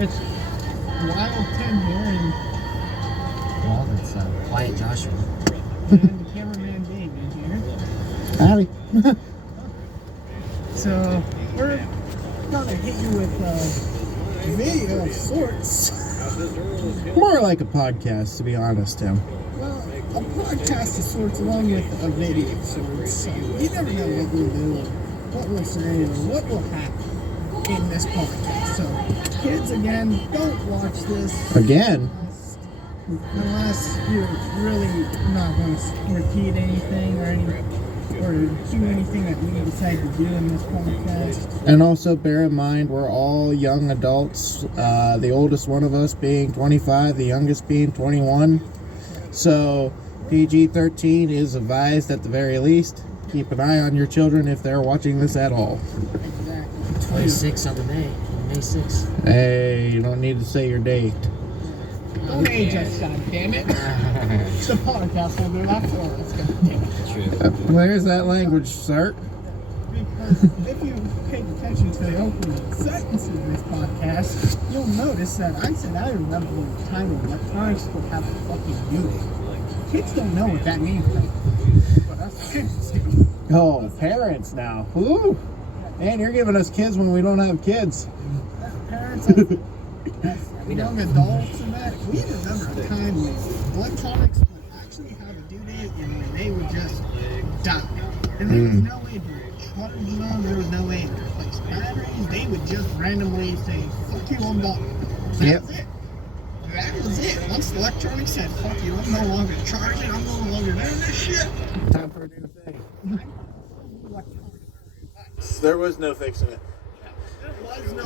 It's Wild Tim here and Well, it's Quiet Joshua. the cameraman Dave is here. Howdy. So we're gonna hit you with a video of sorts. More like a podcast, to be honest, Tim. Well, a podcast of sorts along with a video of sorts. So you never know what we'll do or what we'll say or what will happen in this podcast. So kids, again, don't watch this. Again? Unless you're really not going to repeat anything or do anything that we decide to do in this podcast. And also bear in mind, we're all young adults. The oldest one of us being 25, the youngest being 21. So PG-13 is advised at the very least. Keep an eye on your children if they're watching this at all. Exactly. 26 on May 6th. Hey, you don't need to say your date. Don't age us, goddammit. The podcast will do that for us, goddammit. True. Where's that language, sir? Because if you paid attention to the opening sentence of this podcast, you'll notice that I said I remember when the time when electronics would have a fucking unit. Kids don't know what that means, but us kids do. Oh, parents now. Woo! Man, you're giving us kids when we don't have kids. As parents, as young adults and that, we remember a time when electronics would actually have a due date and when they would just die. And there was no way to charge them, there was no way to replace batteries. They would just randomly say, fuck you, I'm done. That was it. That was it. Once the electronics said, fuck you, I'm no longer charging, I'm no longer doing this shit. Time for a new thing. There was no fixing it. There was no,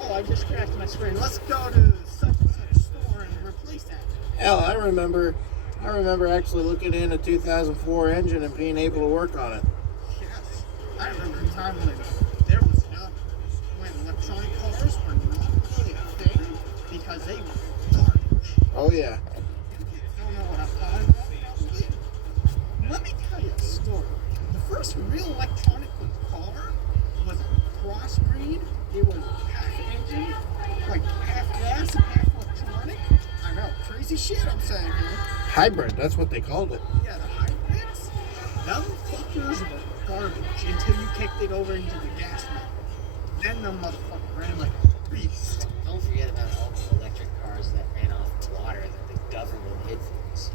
oh, I just crashed my screen. Let's go to such and such store and replace that. Hell, I remember actually looking in a 2004 engine and being able to work on it. Yes. I remember a time when there was when electronic cars were not really a thing because they were garbage. Oh yeah. You kids don't know what I'm talking about, probably. Let me tell you a story. The first real electronic car was a crossbreed. It was half engine, like half gas and half electronic. I know, crazy shit I'm saying here. Hybrid, that's what they called it. Yeah, the hybrids, them fuckers were garbage until you kicked it over into the gas mount. Then the motherfucker ran like a beast. Don't forget about all the electric cars that ran off water that the government hid from us.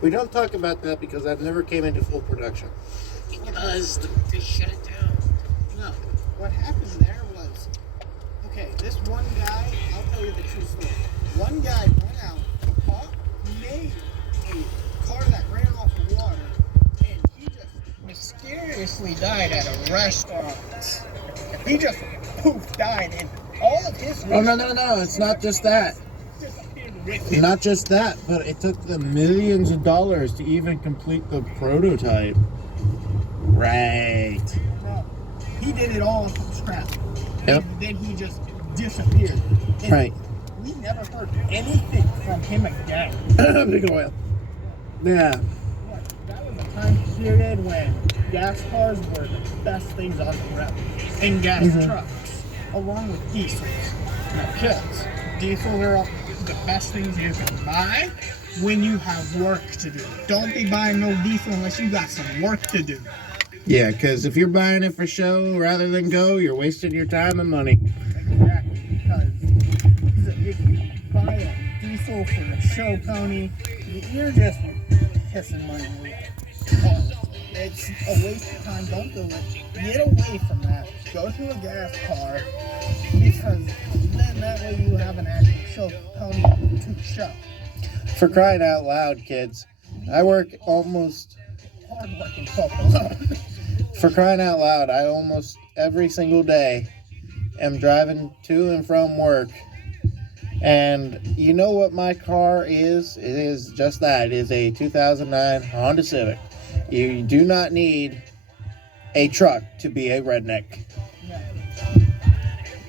We don't talk about that because that never came into full production. Because they shut it down. No, what happened there was, okay, this one guy, I'll tell you the true story. One guy went out, made a car that ran off the water, and he just mysteriously died at a restaurant. He just poof died, and all of his Oh no, it's not just that. disappeared with him. Not just that, but it took them millions of dollars to even complete the prototype. Right. No, he did it all from scratch. Yep. And then he just disappeared. And Right. we never heard anything from him again. Big oil. Yeah. What, that was a time period when gas cars were the best things on the road. And gas trucks, along with diesels. Now kids, diesels are the best things you can buy when you have work to do. Don't be buying no diesel unless you got some work to do. Yeah, because if you're buying it for show rather than go, you're wasting your time and money. Exactly, because if you buy a diesel for a show pony, you're just pissing money away. It's a waste of time. Don't do it. Get away from that. Go to a gas car, because then that way you have an actual show pony to show. For crying out loud, kids. I work almost... Hard-working folk alone. For crying out loud, I almost every single day am driving to and from work. And you know what my car is? It is just that. It is a 2009 Honda Civic. You do not need a truck to be a redneck. Yeah.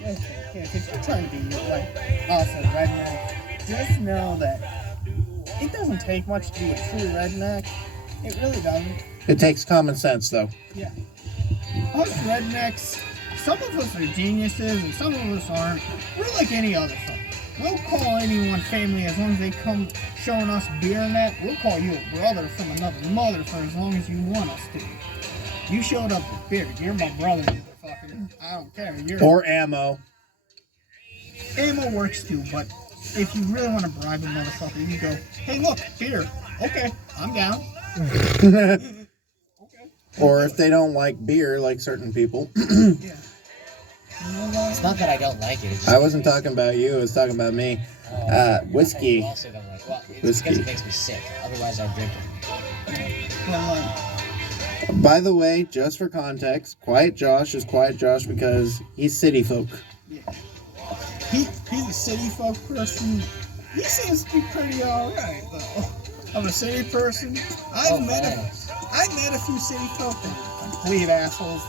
Listen, kids, if you're trying to be like us as redneck, just know that it doesn't take much to be a true redneck. It really doesn't. It takes common sense, though. Yeah. Us rednecks some of us are geniuses and some of us aren't. We're like any other fuck. We'll call anyone family as long as they come showing us beer and that. We'll call you a brother from another mother for as long as you want us to. You showed up with beer. You're my brother, motherfucker. I don't care. Or ammo. Ammo works too, but if you really want to bribe a motherfucker, you go, hey, look, beer. Okay, I'm down. Okay. Or if they don't like beer, like certain people. Yeah. It's not that I don't like it. It's just I wasn't talking about you. I was talking about me. Whiskey. You also don't like. Well, it's Whiskey. because it makes me sick. Otherwise, I'd drink it. Well, By the way, just for context, Quiet Josh is Quiet Josh because he's city folk. yeah. He's a city folk person. He seems to be pretty alright, though. I'm a city person. I've met a few city folk that are complete assholes.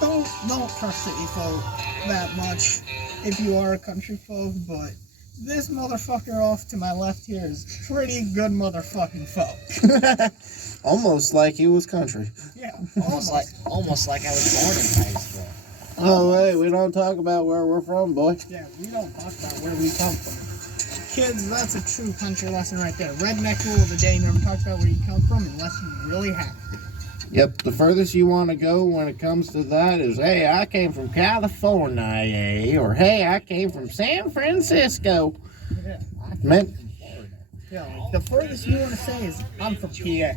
Don't trust city folk that much if you are a country folk, but this motherfucker off to my left here is pretty good motherfucking folk. Almost like he was country. Yeah, Almost like I was born in Titusville. Oh, wait, we don't talk about where we're from, boy. Yeah, we don't talk about where we come from. Kids, that's a true country lesson right there. Redneck rule of the day, never talk about where you come from unless you really have to. Yep, the furthest you want to go when it comes to that is, hey, I came from California, or hey, I came from San Francisco. Yeah, Man, yeah, like, the furthest you want to say is, I'm from PA.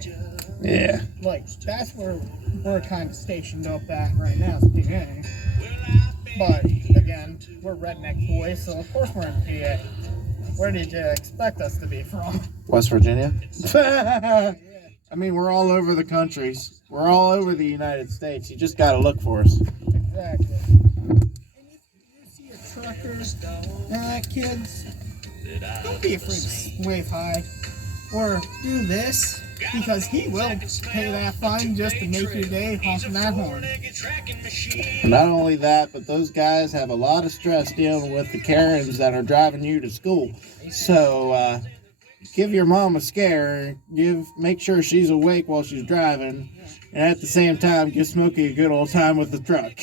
yeah. Like, that's where we're kind of stationed up at right now, is PA. But, again, we're redneck boys, so of course we're in PA. Where did you expect us to be from? West Virginia? I mean, we're all over the countries. We're all over the United States. You just gotta look for us. Exactly. And if you see a trucker, kids, don't be afraid to wave high. Or do this, because he will pay that fine just to make your day honking that horn. And not only that, but those guys have a lot of stress dealing with the Karens that are driving you to school. So, give your mom a scare, make sure she's awake while she's driving, and at the same time, give Smokey a good old time with the truck.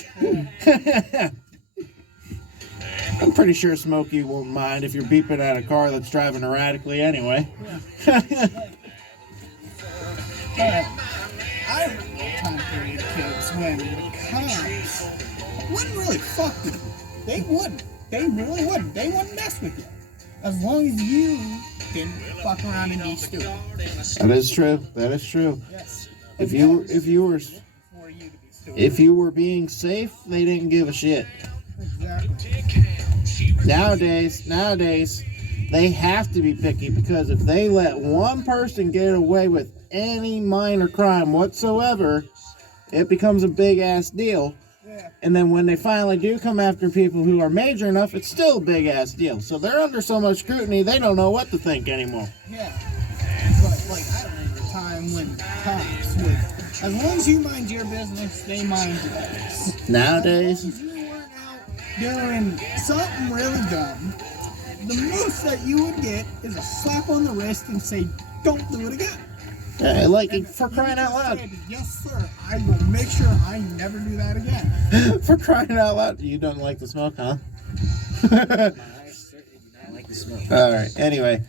I'm pretty sure Smokey won't mind if you're beeping at a car that's driving erratically anyway. But I remember a time period, kids, when the cops wouldn't really fuck with you. They wouldn't. They really wouldn't. They wouldn't mess with you. As long as you didn't fuck around and be stupid. That is true. That is true. Yes. If you were For you to be stupid. if you were being safe, they didn't give a shit. Exactly. Nowadays, they have to be picky because if they let one person get away with any minor crime whatsoever, it becomes a big ass deal. Yeah. And then when they finally do come after people who are major enough, it's still a big ass deal. So they're under so much scrutiny, they don't know what to think anymore. Yeah. But, like, I remember a time when cops would, as long as you mind your business, they mind yours. Nowadays, If you weren't out doing something really dumb, the most that you would get is a slap on the wrist and say, don't do it again. yeah, like And for you crying out just loud. said, yes, sir. I will make sure I never do that again. For crying out loud. You don't like the smoke, huh? I certainly do not like the smoke. Alright, anyway.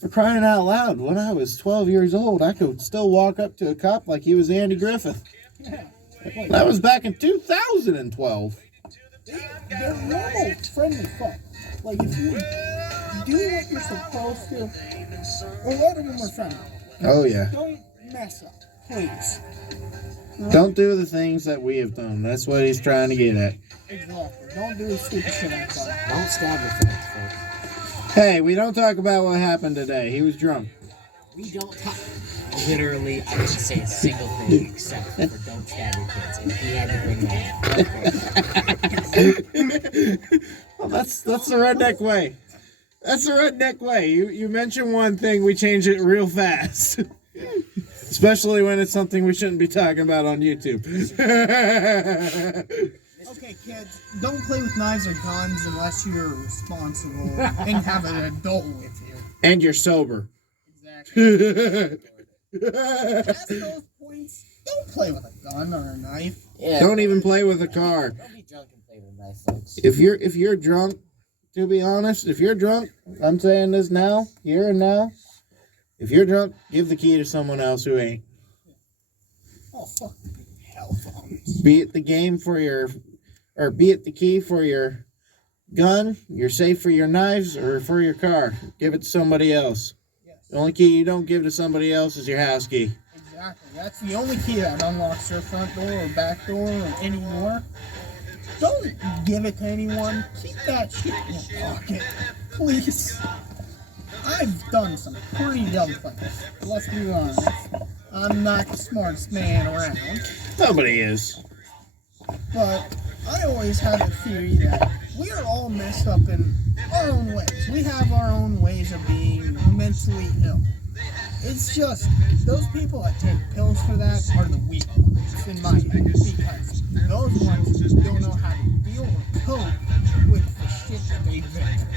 For crying out loud, when I was 12 years old, I could still walk up to a cop like he was Andy Griffith. Yeah. That was back in 2012. They're normal, friendly fuck. Like, if you do what you're supposed to, a lot of them are friendly. Oh, yeah. Don't mess up, please. Don't do the things that we have done. That's what he's trying to get at. Exactly. Don't do stupid shit like that. Don't stab your friends, folks. Hey, we don't talk about what happened today. He was drunk. We don't talk. Literally, I didn't say a single thing except for don't stab your kids. And he had to bring that up. Well, that's the redneck way. That's the redneck way. You mention one thing, we change it real fast. Especially when it's something we shouldn't be talking about on YouTube. Okay, kids, don't play with knives or guns unless you're responsible and have an adult with you. And you're sober. Exactly. Past those points, don't play with a gun or a knife. Yeah. Don't even play with a car. Don't be drunk and play with a knife, folks. If you're drunk, to be honest, if you're drunk, I'm saying this now, here and now. If you're drunk, give the key to someone else who ain't. Oh, fuck. Hell phones. Be it the game for your, or be it the key for your gun, your safe for your knives, or for your car. Give it to somebody else. Yes. The only key you don't give to somebody else is your house key. Exactly. That's the only key that unlocks your front door or back door or any door. Don't give it to anyone. Keep that shit in your pocket. Please. I've done some pretty dumb things. Let's be honest. I'm not the smartest man around. Nobody is. But I always had a theory that we are all messed up in our own ways. We have our own ways of being mentally ill. It's just, those people that take pills for that are the weak ones, in my head. Because those ones just don't know how to deal or cope with the shit that they've been through.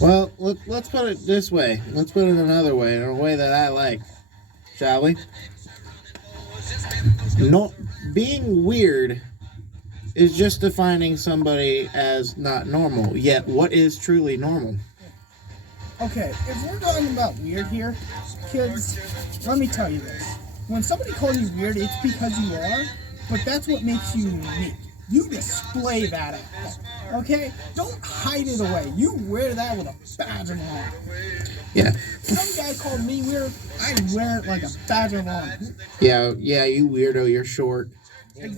Well, let's put it this way. Let's put it another way, in a way that I like. Shall we? No, being weird is just defining somebody as not normal. Yet, what is truly normal? Okay, if we're talking about weird here, kids, let me tell you this. When somebody calls you weird, it's because you are, but that's what makes you unique. You display that out there, okay? Don't hide it away. You wear that with a badge of honor. Yeah. Some guy called me weird, I wear it like a badge of honor. Yeah, you weirdo, you're short. Pride.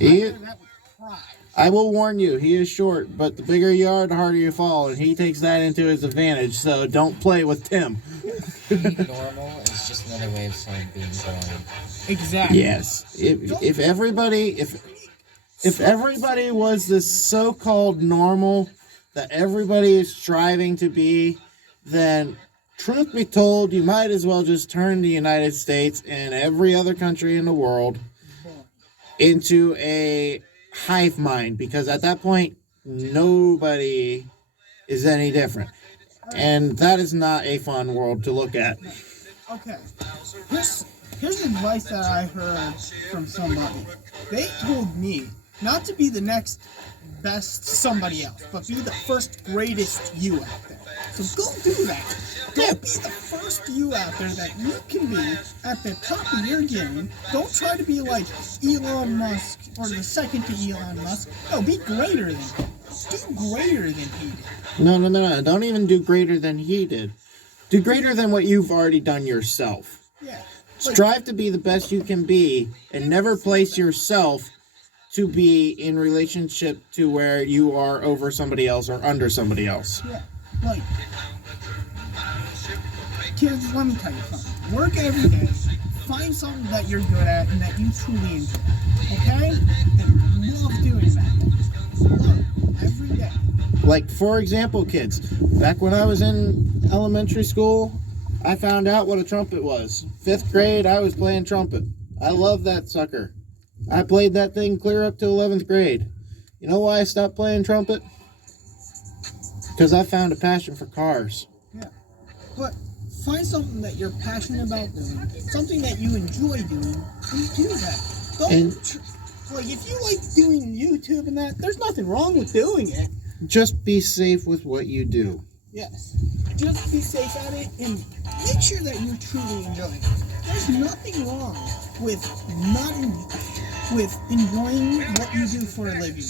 He, I wear that with pride. I will warn you, he is short, but the bigger you are, the harder you fall, and he takes that into his advantage, so don't play with Tim. Being normal is just another way of saying being boring. Exactly. Yes. If everybody was this so-called normal that everybody is striving to be, then truth be told, you might as well just turn the United States and every other country in the world into a hive mind, because at that point nobody is any different, and that is not a fun world to look at. Okay. Here's advice that I heard from somebody. They told me not to be the next best somebody else, but be the first greatest you out there. So go do that. Go be the first you out there that you can be at the top of your game. Don't try to be like Elon Musk or the second to Elon Musk. No, be greater than him. Do greater than he did. No. Don't even do greater than he did. Do greater than what you've already done yourself. Yeah. Strive to be the best you can be, and never place yourself to be in relationship to where you are over somebody else or under somebody else. Yeah. Like, kids, let me tell you something. Work every day. Find something that you're good at and that you truly enjoy. Okay? And love doing that. Love every day. Like, for example, kids, back when I was in elementary school, I found out what a trumpet was. 5th grade, I was playing trumpet. I love that sucker. I played that thing clear up to 11th grade. You know why I stopped playing trumpet? Because I found a passion for cars. Yeah. But find something that you're passionate about doing, something that you enjoy doing, and do that. Like, if you like doing YouTube and that, there's nothing wrong with doing it. Just be safe with what you do. Yes. Just be safe at it and make sure that you truly enjoy it. There's nothing wrong with with enjoying what you do for a living.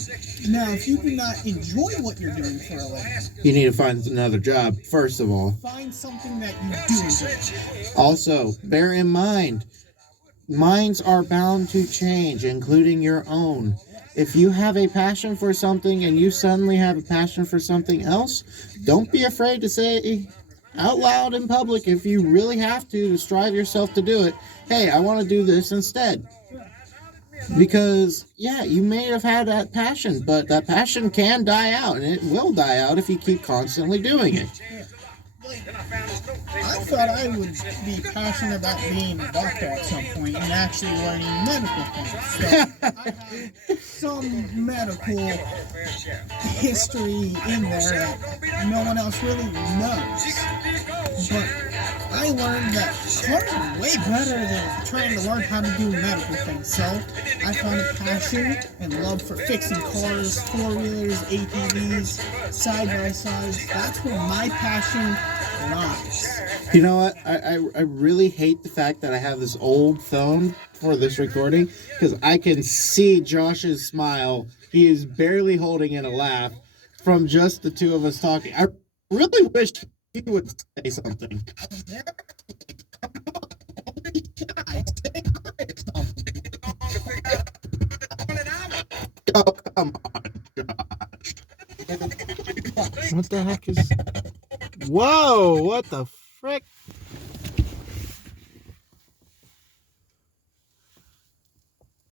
Now, if you do not enjoy what you're doing for a living, You need to find another job, first of all. find something that you do enjoy. Also, bear in mind, minds are bound to change, including your own. If you have a passion for something and you suddenly have a passion for something else, don't be afraid to say out loud in public, if you really have to strive yourself to do it, hey, I want to do this instead. Because, yeah, you may have had that passion, but that passion can die out, and it will die out if you keep constantly doing it. I thought I would be passionate about being a doctor at some point and actually learning medical things. So I have some medical history in there that no one else really knows. But I learned that cars are way better than trying to learn how to do medical things. So I found a passion and love for fixing cars, four-wheelers, ATVs, side-by-sides. That's where my passion lies. You know what? I really hate the fact that I have this old phone for this recording because I can see Josh's smile. He is barely holding in a laugh from just the two of us talking. I really wish he would say something. Oh, come on, Josh. What the heck is... Whoa, what the